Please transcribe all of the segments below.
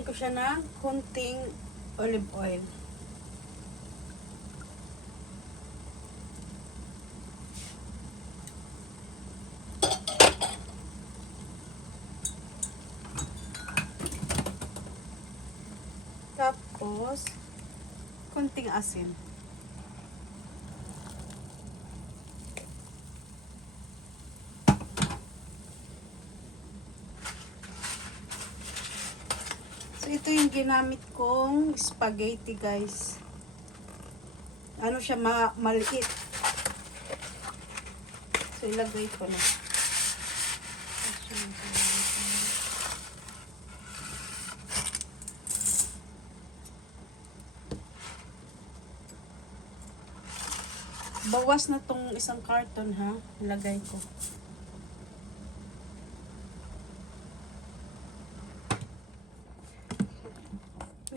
Lagyan ko siya ng kunting olive oil. Tapos, kunting asin. Ito yung ginamit kong spaghetti, guys. Ano siya, ma maliit. So, ilagay ko na. Bawas na tong isang carton, ha? Ilagay ko.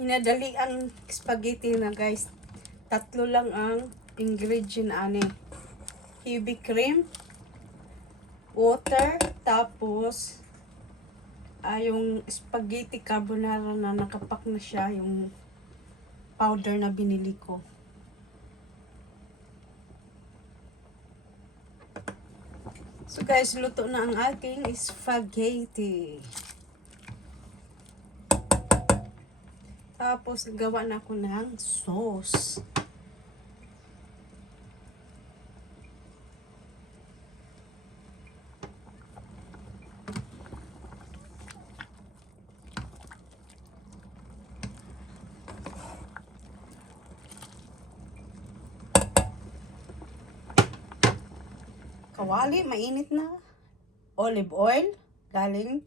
Minadali ang spaghetti na guys. Tatlo lang ang ingredient ani. Heavy cream, water, tapos ah, yung spaghetti carbonara na nakapak na siya, yung powder na binili ko. So guys, luto na ang aking spaghetti. Tapos, gawa na ako ng sauce. Kawali, mainit na. Olive oil, galing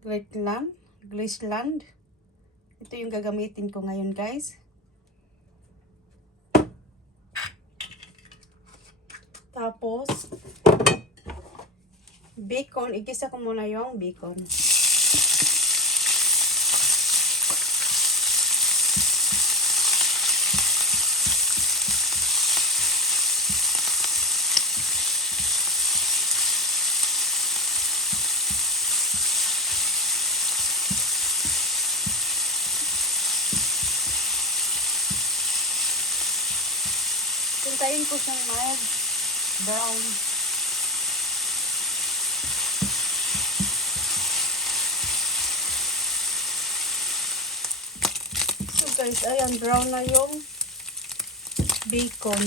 Greatland, Graceland. Ito yung gagamitin ko ngayon, guys. Tapos, bacon. Igisa ko muna yung bacon. Puntayin ko siyang mild brown. So guys, ayan, brown na yung bacon.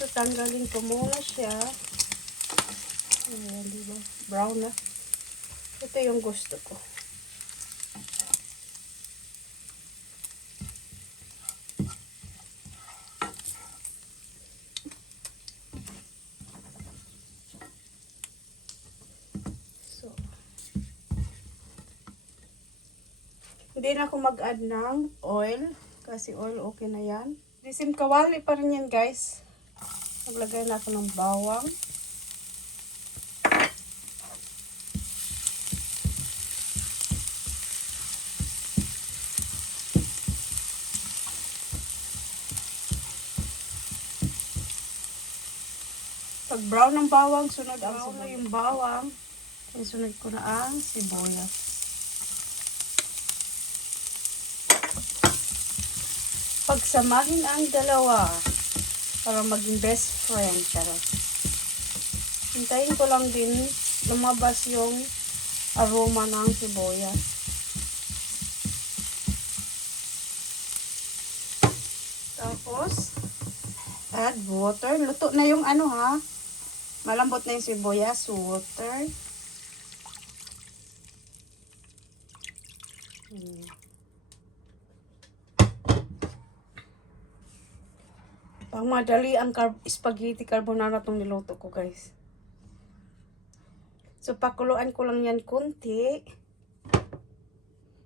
So tanggalin ko muna siya. Ayan, diba? Brown na. Ito yung gusto ko. Hindi na ako mag-add ng oil. Kasi oil okay na yan. Disim kawali pa rin yan guys. Maglagay na ako ng bawang. Pag brown ng bawang, sunod ang sunod yung bawang. Isunod ko na ang sibuyas. Pagsamahin ang dalawa para maging best friend. Charot. Hintayin ko lang din lumabas yung aroma ng sibuyas. Tapos, add water. Luto na yung ano ha. Malambot na yung sibuyas. Water. Pang madali ang car- spaghetti carbonara tong niluto ko, guys. So, pakuluan ko lang yan kunti.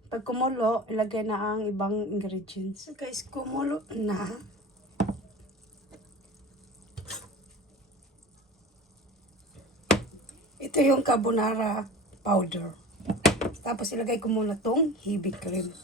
Pag kumulo, ilagay na ang ibang ingredients. So, guys, kumulo na. Ito yung carbonara powder. Tapos ilagay ko muna tong heavy cream.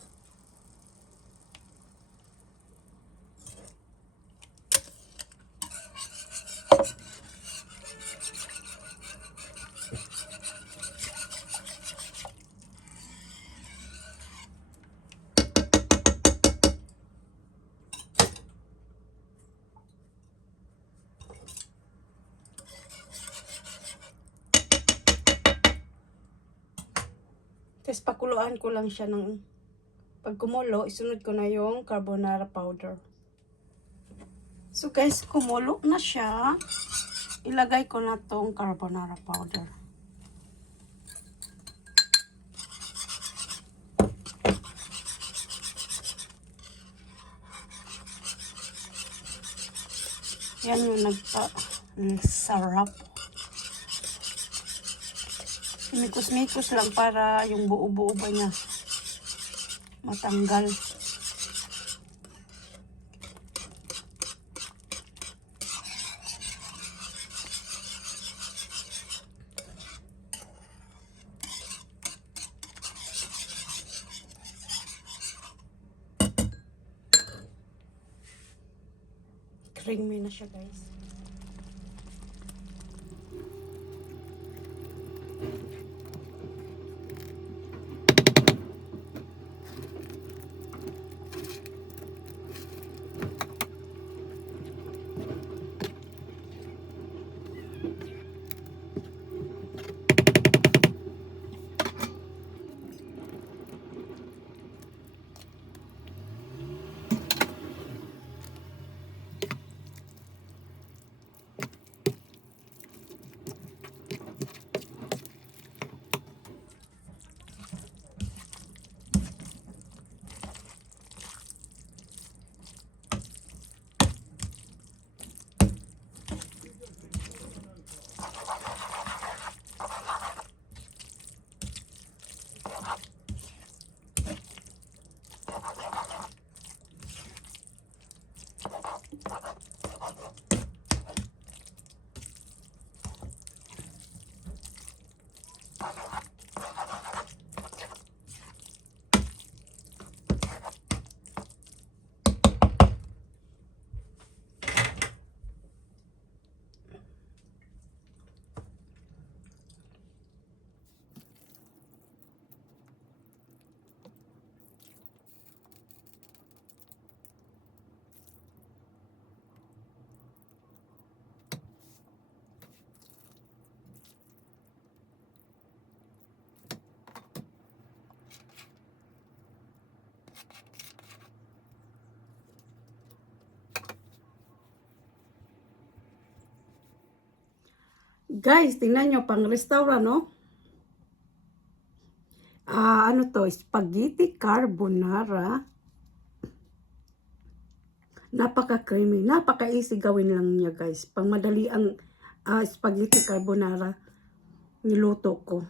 Tapos pakuluan ko lang siya ng pag kumulo, isunod ko na yung carbonara powder. So guys, kumulo na siya. Ilagay ko na tong carbonara powder. Yan yung nagpa sarap. Mikos-mikos lang para yung buo-buo ba niya matanggal. Creamy na siya guys. Guys, tingnan nyo, pang restaurant, no? Ah, ano to? Spaghetti carbonara. Napaka-creamy. Napaka-easy gawin lang niya, guys. Pang madali ang ah, spaghetti carbonara niluto ko.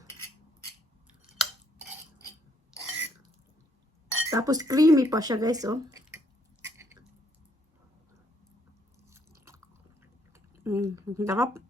Tapos creamy pa siya, guys, oh. Mm, sarap.